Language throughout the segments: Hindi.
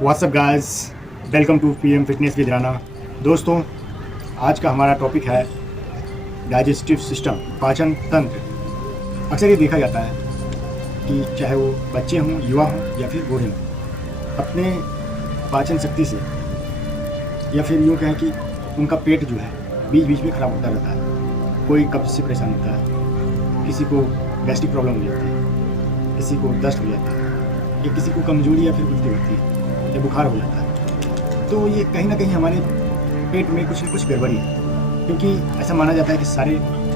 WhatsApp guys, welcome to PM fitness with Rana. दोस्तों, आज का हमारा टॉपिक है डाइजेस्टिव सिस्टम, पाचन तंत्र। अक्सर ये देखा जाता है कि चाहे वो बच्चे हों, युवा हों या फिर बूढ़े हों, अपने पाचन शक्ति से या फिर यूँ कहें कि उनका पेट जो है बीच बीच में ख़राब होता रहता है। कोई कब्ज़ से परेशान होता है, किसी को गैस्ट्रिक प्रॉब्लम हो जाती है, किसी को दस्त हो जाता है, या किसी को कमजोरी या फिर उल्टी होती है या बुखार हो जाता है। तो ये कहीं ना कहीं हमारे पेट में कुछ न कुछ गड़बड़ी है, क्योंकि ऐसा माना जाता है कि सारे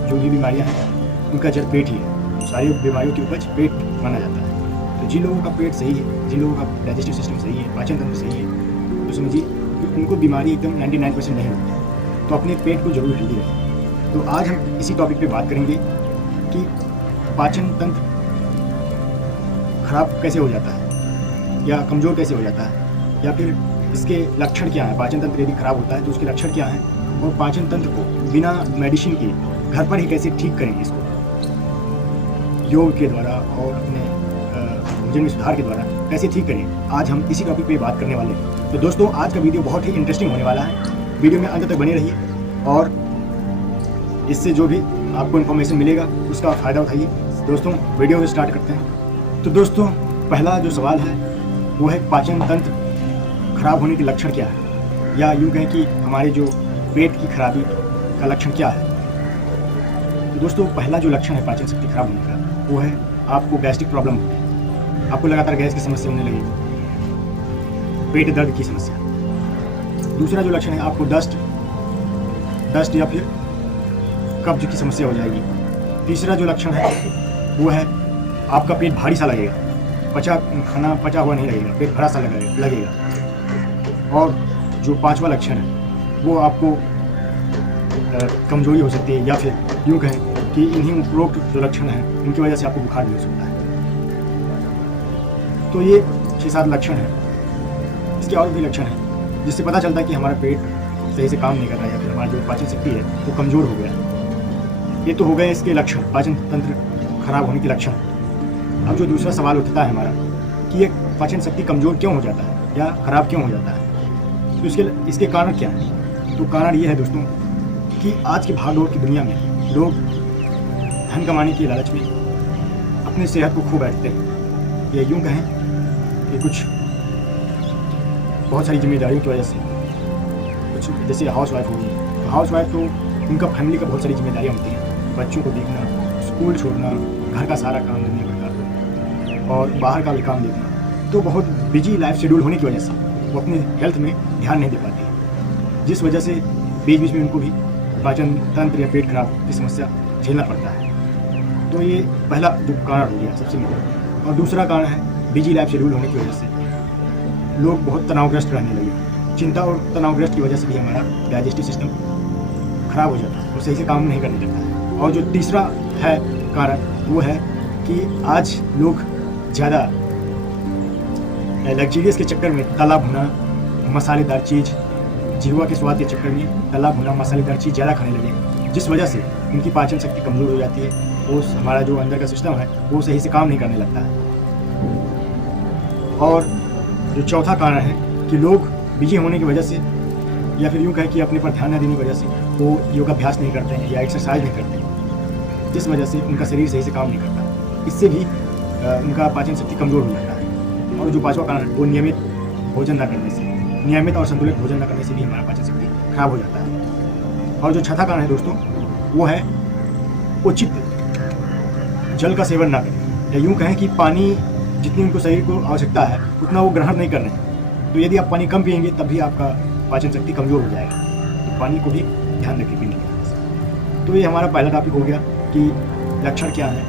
जो भी बीमारियां हैं उनका जड़ पेट ही है। तो सारी बीमारियों की उपज पेट माना जाता है। तो जिन लोगों का पेट सही है, जिन लोगों का डाइजेस्टिव सिस्टम सही है, पाचन तंत्र सही है, तो समझिए कि उनको बीमारी एकदम 99% नहीं होती है। तो अपने पेट को जरूर हेल्दी रखें। तो आज हम इसी टॉपिक पे बात करेंगे कि पाचन तंत्र खराब कैसे हो जाता है या कमज़ोर कैसे हो जाता है, या फिर इसके लक्षण क्या हैं। पाचन तंत्र यदि खराब होता है तो उसके लक्षण क्या हैं, और पाचन तंत्र को बिना मेडिसिन के घर पर ही कैसे ठीक करेंगे, इसको योग के द्वारा और अपने भोजन में सुधार के द्वारा कैसे ठीक करें। आज हम इसी टॉपिक पे बात करने वाले हैं। तो दोस्तों, आज का वीडियो बहुत ही इंटरेस्टिंग होने वाला है। वीडियो में अंत तक बने रहिए और इससे जो भी आपको इन्फॉर्मेशन मिलेगा उसका फ़ायदा उठाइए। दोस्तों, वीडियो को स्टार्ट करते हैं। तो दोस्तों, पहला जो सवाल है वो है पाचन तंत्र खराब होने के लक्षण क्या है, या यूँ कहें कि हमारे जो पेट की खराबी का लक्षण क्या है। तो दोस्तों, पहला जो लक्षण है पाचन शक्ति खराब होने का वो है आपको गैस्ट्रिक प्रॉब्लम होगी। आपको लगातार गैस की समस्या होने लगेगी, पेट दर्द की समस्या। दूसरा जो लक्षण है आपको दस्त या फिर कब्ज की समस्या हो जाएगी। तीसरा जो लक्षण है वो है आपका पेट भारी सा लगेगा, खाना पचा हुआ नहीं लगेगा, पेट भरा सा लगेगा। और जो पांचवा लक्षण है वो आपको कमजोरी हो सकती है, या फिर यूँ कहें कि इन्हीं उपरोक्त जो लक्षण हैं उनकी वजह से आपको बुखार भी हो सकता है। तो ये 6-7 लक्षण हैं। इसके और भी लक्षण हैं जिससे पता चलता है कि हमारा पेट सही से काम नहीं कर रहा है, या फिर हमारी जो पाचन शक्ति है वो कमज़ोर हो गया है। ये तो हो गए इसके लक्षण, पाचन तंत्र खराब होने के लक्षण। अब जो दूसरा सवाल उठता है हमारा कि ये पाचन शक्ति कमज़ोर क्यों हो जाता है या ख़राब क्यों हो जाता है, तो इसके कारण क्या है। तो कारण ये है दोस्तों कि आज की भागदौड़ की दुनिया में लोग धन कमाने के लालच में अपनी सेहत को खो बैठते हैं, या यूँ कहें कि कुछ बहुत सारी जिम्मेदारियों की वजह से, कुछ जैसे हाउस वाइफ होगी, तो हाउस वाइफ तो उनका फैमिली का बहुत सारी जिम्मेदारियाँ होती हैं, बच्चों को देखना, स्कूल छोड़ना, घर का सारा काम करने का और बाहर का भी काम देखना। तो बहुत बिजी लाइफ शेड्यूल होने की वजह से वो अपने हेल्थ में ध्यान नहीं दे पाते, जिस वजह से बीच बीच में उनको भी पाचन तंत्र या पेट खराब की समस्या झेलना पड़ता है। तो ये पहला जो कारण हो गया सबसे मेन। और दूसरा कारण है बिजी लाइफ शेड्यूल होने की वजह से लोग बहुत तनावग्रस्त रहने लगे। चिंता और तनावग्रस्त की वजह से भी हमारा डाइजेस्टिव सिस्टम खराब हो जाता है और सही से काम नहीं करने लगता है। और जो तीसरा है कारण वो है कि आज लोग ज़्यादा लग्जरियस के चक्कर में तला भुना मसालेदार चीज़, जिह्वा के स्वाद के चक्कर में तला भुना मसालेदार चीज़ ज़्यादा खाने लगे, जिस वजह से उनकी पाचन शक्ति कमज़ोर हो जाती है। वो हमारा जो अंदर का सिस्टम है वो सही से काम नहीं करने लगता है। और जो चौथा कारण है कि लोग बिजी होने की वजह से, या फिर यूँ कहें कि अपने पर ध्यान न देने की वजह से वो योगाभ्यास नहीं करते हैं या एक्सरसाइज नहीं करते हैं, जिस वजह से उनका शरीर सही से काम नहीं करता। इससे भी उनका पाचन शक्ति कमज़ोर हो जाता है। और जो पांचवा कारण है वो नियमित भोजन न करने से, नियमित और संतुलित भोजन न करने से भी हमारा पाचन शक्ति खराब हो जाता है। और जो छठा कारण है दोस्तों वो है उचित जल का सेवन ना करें, या यूँ कहें कि पानी जितनी उनको शरीर को आवश्यकता है उतना वो ग्रहण नहीं कर रहे हैं। तो यदि आप पानी कम पिएंगे तब भी आपका पाचन शक्ति कमज़ोर हो जाएगा। तो पानी को भी ध्यान रखें पीने के। तो ये हमारा पहला टॉपिक हो गया कि लक्षण क्या है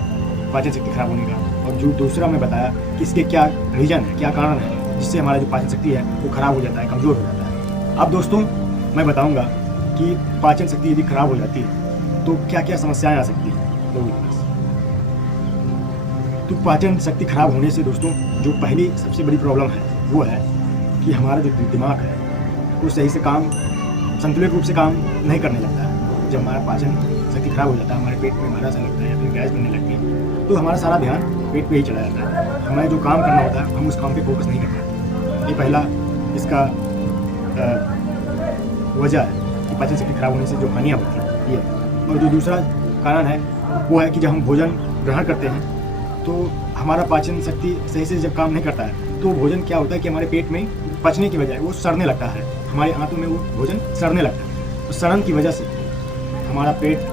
पाचन शक्ति खराब होने का, और जो दूसरा मैं बताया कि इसके क्या रीज़न है, क्या कारण है जिससे हमारा जो पाचन शक्ति है वो खराब हो जाता है, कमज़ोर हो जाता है। अब दोस्तों, मैं बताऊँगा कि पाचन शक्ति यदि खराब हो जाती है तो क्या क्या समस्याएँ आ सकती हैं लोगों के पास। तो पाचन शक्ति खराब होने से दोस्तों जो पहली सबसे बड़ी प्रॉब्लम है वो है कि हमारा जो दिमाग है वो सही से काम, संतुलित रूप से काम नहीं करने लगता है। जब हमारा पाचन शक्ति खराब हो जाता है, हमारे पेट में भारा सा लगता है या फिर गैस बनने लगती है, तो हमारा सारा ध्यान पेट पे ही चला जाता है। हमें जो काम करना होता है हम उस काम पे फोकस नहीं करते। ये पहला इसका वजह है कि पाचन शक्ति खराब होने से जो हानियाँ होती हैं ये। और जो दूसरा कारण है वो है कि जब हम भोजन ग्रहण करते हैं तो हमारा पाचन शक्ति सही से जब काम नहीं करता है तो भोजन क्या होता है कि हमारे पेट में पचने की बजाय वो सड़ने लगता है, हमारे आंतों में वो भोजन सड़ने लगता है। तो सड़न की वजह से हमारा पेट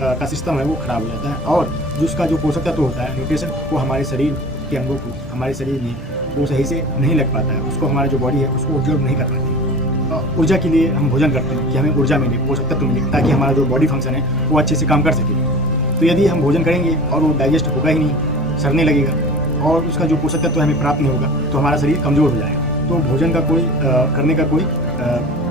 का सिस्टम है वो खराब हो जाता है और जो उसका जो पोषक तत्व होता है न्यूट्रिशन वो हमारे शरीर के अंगों को हमारे शरीर में वो सही से नहीं लग पाता है, उसको हमारा जो बॉडी है उसको ऑब्जर्व नहीं कर पाती। ऊर्जा के लिए हम भोजन करते हैं कि हमें ऊर्जा मिले, पोषक तत्व मिले, ताकि हमारा जो बॉडी फंक्शन है वो अच्छे से काम कर सके। तो यदि हम भोजन करेंगे और वो डाइजेस्ट होगा ही नहीं, सड़ने लगेगा और उसका जो पोषक तत्व हमें प्राप्त नहीं होगा तो हमारा शरीर कमज़ोर हो जाएगा, तो भोजन का कोई करने का कोई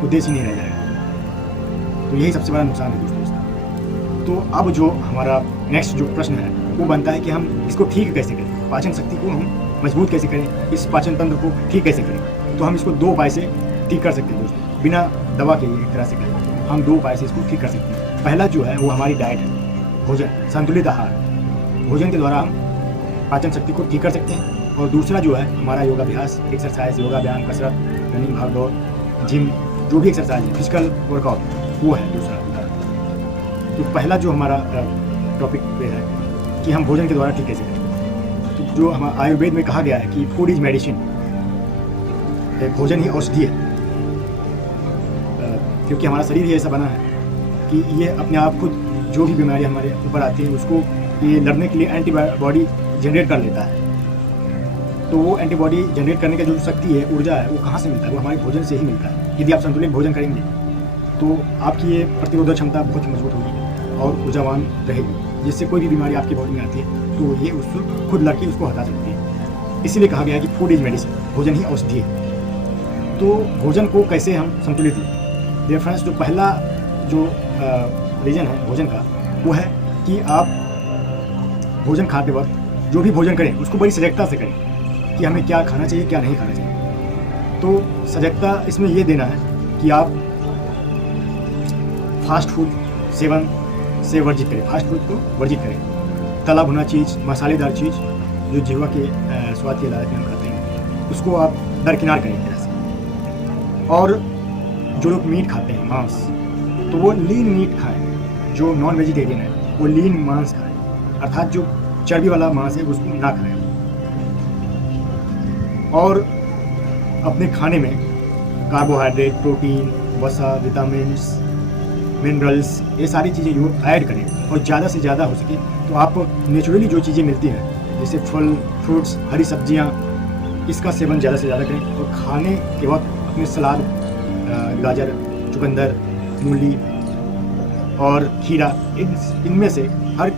उद्देश्य ही नहीं रह जाएगा। तो यही सबसे बड़ा नुकसान है दोस्तों इसका। तो अब जो हमारा नेक्स्ट जो प्रश्न है वो बनता है कि हम इसको ठीक कैसे करें, पाचन शक्ति को हम मजबूत कैसे करें, इस पाचन तंत्र को ठीक कैसे करें। तो हम इसको 2 उपाय से ठीक कर सकते हैं दोस्तों, बिना दवा के एक तरह से करें हम 2 उपाय से इसको ठीक कर सकते हैं। पहला जो है वो हमारी डाइट है, भोजन, संतुलित आहार, भोजन के द्वारा हम पाचन शक्ति को ठीक कर सकते हैं। और दूसरा जो है हमारा योगाभ्यास, एक्सरसाइज, योगा व्यायाम, कसरत, रनिंग, भाग दौड़, जिम, जो भी एक्सरसाइज है, फिजिकल वर्कआउट, वो है दूसरा उदाहरण। तो पहला जो हमारा टॉपिक पे है कि हम भोजन के द्वारा ठीक कैसे करें। तो जो हम आयुर्वेद में कहा गया है कि फूड इज मेडिसिन, भोजन ही औषधि है, क्योंकि हमारा शरीर ही ऐसा बना है कि ये अपने आप खुद जो भी बीमारी हमारे ऊपर आती है उसको ये लड़ने के लिए एंटीबॉडी जनरेट कर लेता है। तो वो एंटीबॉडी जनरेट करने का जो शक्ति है, ऊर्जा है, वो कहाँ से मिलता है? वो हमारे भोजन से ही मिलता है। यदि आप संतुलित भोजन करेंगे तो आपकी ये प्रतिरोधक क्षमता बहुत ही मजबूत होगी और ऊर्जावान रहेगी, जिससे कोई भी बीमारी आपकी बॉडी में आती है तो ये उसको खुद लड़के उसको हटा सकती है। इसीलिए कहा गया है कि फूड इज मेडिसिन, भोजन ही औषधि है। तो भोजन को कैसे हम संतुलित लें? डियर फ्रेंड्स, जो पहला जो रीजन है भोजन का वो है कि आप भोजन खाते वक्त जो भी भोजन करें उसको बड़ी सजगता से करें कि हमें क्या खाना चाहिए, क्या नहीं खाना चाहिए। तो सजगता इसमें ये देना है कि आप फास्ट फूड सेवन से वर्जित करें, फास्ट फूड को वर्जित करें। तला भुना चीज़, मसालेदार चीज़ जो जीवा के स्वाद के लालच में हम खाते हैं उसको आप दरकिनार करें एक तरह से। और जो लोग मीट खाते हैं, मांस, तो वो लीन मीट खाएं। जो नॉन वेजिटेरियन है वो लीन मांस खाएं, अर्थात जो चर्बी वाला मांस है उसको ना खाएं। और अपने खाने में कार्बोहाइड्रेट, प्रोटीन, वसा, विटामिन्स, मिनरल्स, ये सारी चीज़ें जो ऐड करें और ज़्यादा से ज़्यादा हो सके तो आप नेचुरली जो चीज़ें मिलती हैं जैसे फल, फ्रूट्स, हरी सब्जियां, इसका सेवन ज़्यादा से ज़्यादा करें। और खाने के वक्त अपने सलाद, गाजर, चुकंदर, मूली और खीरा, इनमें से हर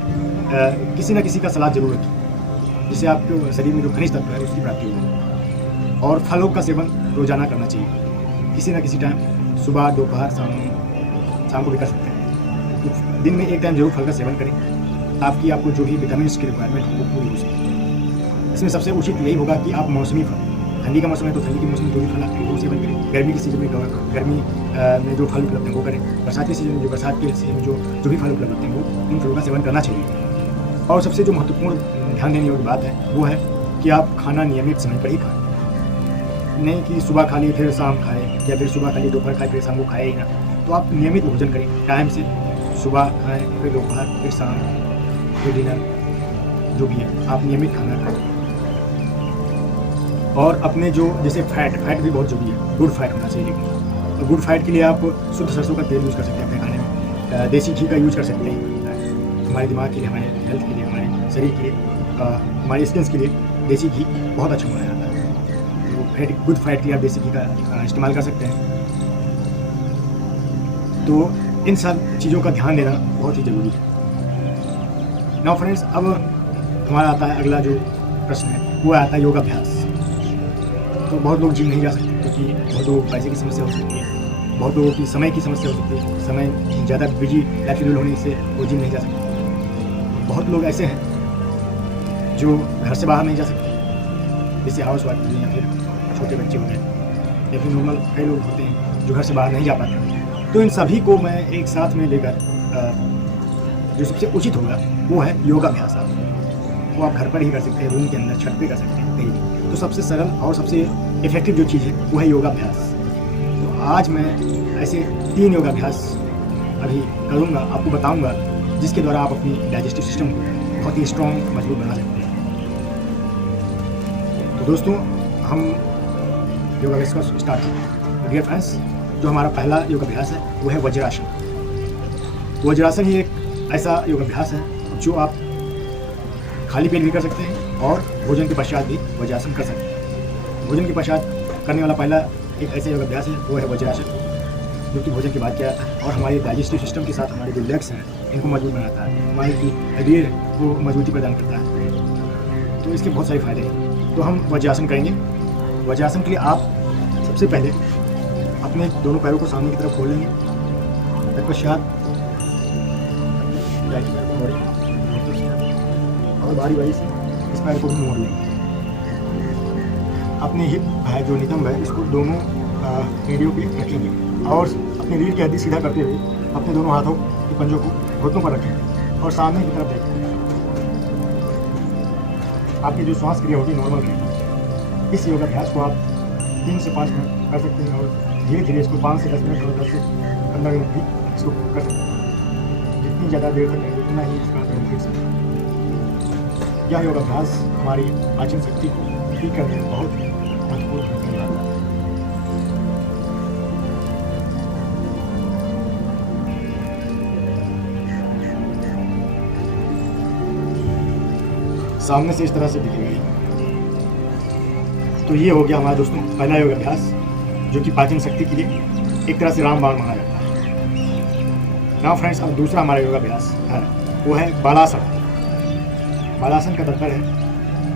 किसी न किसी का सलाद जरूर रखें, जिससे आपके शरीर में जो खनिज तत्व है उसकी प्राप्ति होगी। और फलों का सेवन रोज़ाना करना चाहिए, किसी न किसी टाइम, सुबह, दोपहर, शाम को भी कर सकते हैं। तो दिन में एक टाइम जरूर फल का सेवन करें ताकि आपको जो भी विटामिन की रिक्वायरमेंट हो वो पूरी हो सके। इसमें सबसे उचित यही होगा कि आप मौसमी फल, ठंडी का मौसम है तो ठंडी के मौसम में जो भी फल आते हैं वो सेवन करें, गर्मी की सीजन में गर्मी में जो फल उपलब्ध हैं वो करें, बरसात के सीजन में बरसात के सीजन में जो भी फल उपलब्ध होते हैं वो उन फलों का सेवन करना चाहिए। और सबसे जो महत्वपूर्ण ध्यान देने योग्य बात है वो है कि आप खाना नियमित समय पर ही खाएं, नहीं कि सुबह खा लिए फिर शाम खाएं या फिर सुबह खा लिए दोपहर खाए फिर शाम को खाए ही ना। तो आप नियमित भोजन करें टाइम से, सुबह खाएं फिर दोपहर फिर शाम फिर डिनर, जो भी है आप नियमित खाना खाएं। और अपने जो जैसे फैट भी बहुत जरूरी है, गुड फैट होना चाहिए। लेकिन तो गुड फैट के लिए आप शुद्ध सरसों का तेल यूज़ कर सकते हैं अपने खाने में, देसी घी का यूज़ कर सकते हैं। हमारे दिमाग के लिए, हमारे हेल्थ के लिए, हमारे शरीर के लिए, हमारे स्किन के लिए देसी घी बहुत अच्छा माना जाता है। तो गुड फैट के लिए आप देसी घी का इस्तेमाल कर सकते हैं। तो इन सब चीज़ों का ध्यान देना बहुत ही ज़रूरी है। नाउ फ्रेंड्स, अब हमारा आता है अगला जो प्रश्न है वो आता है योगाभ्यास। तो बहुत लोग जिम नहीं जा सकते क्योंकि बहुत लोगों को पैसे की समस्या हो सकती है, बहुत लोगों की समय की समस्या हो सकती है, समय ज़्यादा बिजी लाइफ शेड्यूल होने से वो जिम नहीं जा सकते। बहुत लोग ऐसे हैं जो घर से बाहर नहीं जा सकते, जैसे हाउस वाइफ या फिर छोटे बच्चे हो गए या फिर नॉर्मल कई लोग होते हैं जो घर से बाहर नहीं जा पाते। तो इन सभी को मैं एक साथ में लेकर जो सबसे उचित होगा वो है योगाभ्यास। वो आप घर पर ही कर सकते हैं, रूम के अंदर, छत पे कर सकते हैं, कहीं भी। तो सबसे सरल और सबसे इफ़ेक्टिव जो चीज़ है वो है योगाभ्यास। तो आज मैं ऐसे 3 योगाभ्यास अभी करूँगा, आपको बताऊँगा, जिसके द्वारा आप अपनी डाइजेस्टिव सिस्टम को बहुत ही स्ट्रॉन्ग मजबूत बना सकते हैं। तो दोस्तों हम योगाभ्यास को स्टार्ट करते हैं। डियर फ्रेंड्स, जो हमारा पहला योगाभ्यास है वो है वज्रासन। वज्रासन ही एक ऐसा योगाभ्यास है जो आप खाली पेट भी कर सकते हैं और भोजन के पश्चात भी वज्रासन कर सकते हैं। भोजन के पश्चात करने वाला पहला एक ऐसा योगाभ्यास है वो है वज्रासन, जो कि भोजन के बाद किया जाता है और हमारे डाइजेस्टिव सिस्टम के साथ हमारे जो लेग्स हैं इनको मजबूत बनाता है, हमारे रीढ़ को मजबूती प्रदान करता है। तो इसके बहुत सारे फायदे हैं। तो हम वज्रासन करेंगे। वज्रासन के लिए आप सबसे पहले अपने दोनों पैरों को सामने की तरफ खोल लेंगे। तत्पश्चात और बारी बारी से इस पैर को भी मोड़ लेंगे। अपने हिप है जो नितंब है इसको दोनों एड़ियों पे रखेंगे और अपनी रीढ़ की हड्डी सीधा करते हुए अपने दोनों हाथों के पंजों को घुटनों पर रखेंगे और सामने की तरफ देखें। आपकी जो श्वास क्रिया होगी नॉर्मल रहेगी। इस योगाभ्यास को आप 3 से 5 मिनट कर सकते हैं और धीरे धीरे इसको 5 से 10 मिनट और 10 से 15 मिनट भी इसको कर सकते हैं। जितनी ज़्यादा देर तक रहेंगे उतना ही इसका बेनिफिट्स है। यह योगाभ्यास हमारी पाचन शक्ति को ठीक करने में बहुत महत्वपूर्ण भूमिका निभाता है। सामने से इस तरह से दिखेगा। तो ये हो गया हमारा दोस्तों पहला योगाभ्यास, जो कि पाचन शक्ति के लिए एक तरह से रामबाण माना जाता है। नाउ फ्रेंड्स, अब दूसरा हमारा योगाभ्यास है वो है बालासन। बालासन का तात्पर्य है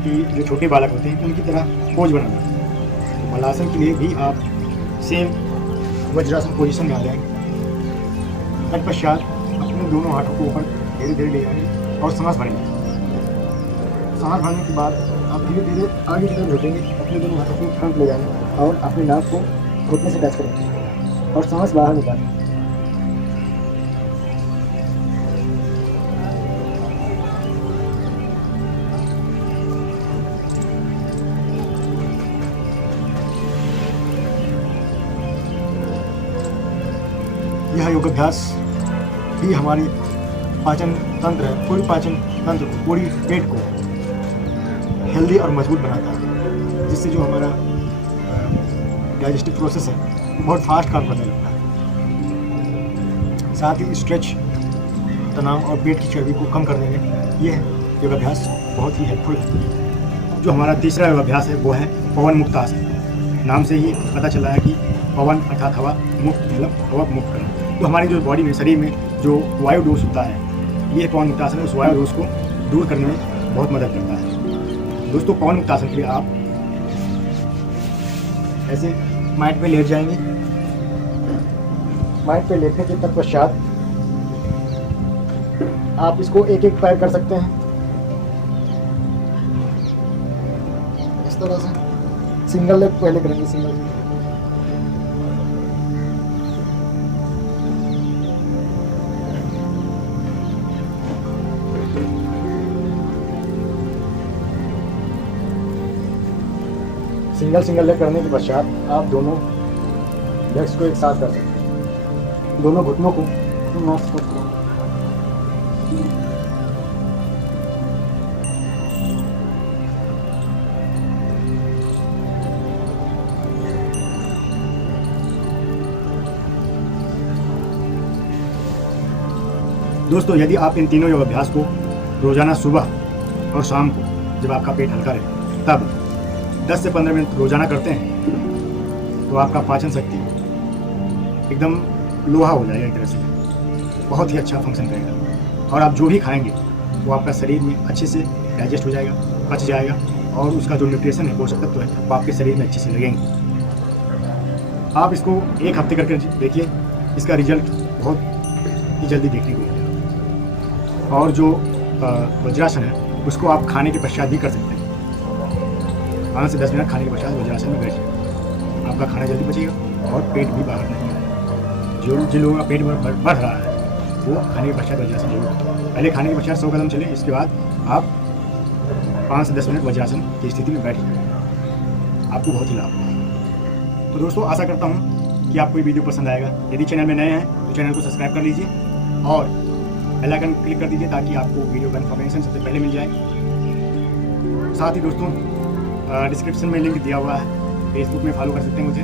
कि जो छोटे बालक होते हैं उनकी तरह पोज बनाना। तो बालासन के लिए भी आप सेम वज्रासन पोजीशन में आ जाएंगे। तत्पश्चात अपने दोनों हाथों को ऊपर धीरे धीरे ले जाएंगे और सांस भरेंगे। सांस भरने के बाद आप धीरे धीरे आगे की तरफ झुकेंगे, अपने दोनों हाथों को फ्रंट ले जाएंगे और अपने नाक को घुटने से टच करेंगे और सांस बाहर निकालेंगे। यह योगाभ्यास भी हमारी पाचन तंत्र है, पूरी पाचन तंत्र को, पूरी पेट को हेल्दी और मजबूत बनाता है, जिससे जो हमारा डाइजेस्टिव प्रोसेस है वो बहुत फास्ट काम करने लगता है। साथ ही स्ट्रेच, तनाव और पेट की चर्बी को कम करने में यह योगाभ्यास बहुत ही हेल्पफुल है। जो हमारा तीसरा योगाभ्यास है वो है पवन मुक्त आसन। नाम से ही पता चला है कि पवन अर्थात हवा, मुक्त मतलब हवा मुक्त करना। तो हमारी जो बॉडी में, शरीर में जो वायु दोष होता है, ये पवन मुक्त आसन उस वायु दोष को दूर करने में बहुत मदद करता है। दोस्तों, पवन मुक्त आसन के लिए आप ऐसे मैट पे लेट जाएंगे। मैट पे लेटने के तत्पश्चात आप इसको एक एक पैर कर सकते हैं इस तरह से। सिंगल लेग पहले करेंगे, सिंगल सिंगल लेग करने के पश्चात आप दोनों लेग्स को एक साथ कर सकते हैं। दोनों घुटनों को दोस्तों, यदि आप इन तीनों योगाभ्यास को रोजाना सुबह और शाम को, जब आपका पेट हल्का रहे, तब 10 से 15 मिनट रोजाना करते हैं तो आपका पाचन शक्ति एकदम लोहा हो जाएगा, एक तरह से बहुत ही अच्छा फंक्शन करेगा। और आप जो भी खाएंगे वो आपका शरीर में अच्छे से डाइजेस्ट हो जाएगा, पच जाएगा और उसका जो न्यूट्रिशन है, पोषक तत्व है, वो आपके शरीर में अच्छे से लगेंगे। आप इसको 1 हफ्ते करके देखिए, इसका रिजल्ट बहुत ही जल्दी देखने को मिलेगा। और जो वज्रासन है उसको आप खाने के पश्चात भी कर सकते हैं। 5 से 10 मिनट खाने के पश्चात वज्रासन में बैठिए, आपका खाना जल्दी पचेगा और पेट भी बाहर नहीं आएगा। जिन लोगों का पेट बढ़ रहा है वो खाने के पश्चात वज्रासन जरूर करें। पहले खाने के पश्चात 100 कदम चलें, इसके बाद आप 5 से 10 मिनट वज्रासन की स्थिति में बैठिए। आपको बहुत ही लाभ होगा। तो दोस्तों आशा करता हूँ कि आपको ये वीडियो पसंद आएगा। यदि चैनल में नए हैं तो चैनल को सब्सक्राइब कर लीजिए और बेल आइकन क्लिक कर दीजिए ताकि आपको वीडियो का इन्फॉर्मेशन सबसे पहले मिल जाए। साथ ही दोस्तों डिस्क्रिप्शन में लिंक दिया हुआ है, फेसबुक में फॉलो कर सकते हैं मुझे,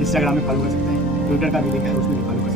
इंस्टाग्राम में फॉलो कर सकते हैं, ट्विटर का भी लिंक है उसमें भी फॉलो कर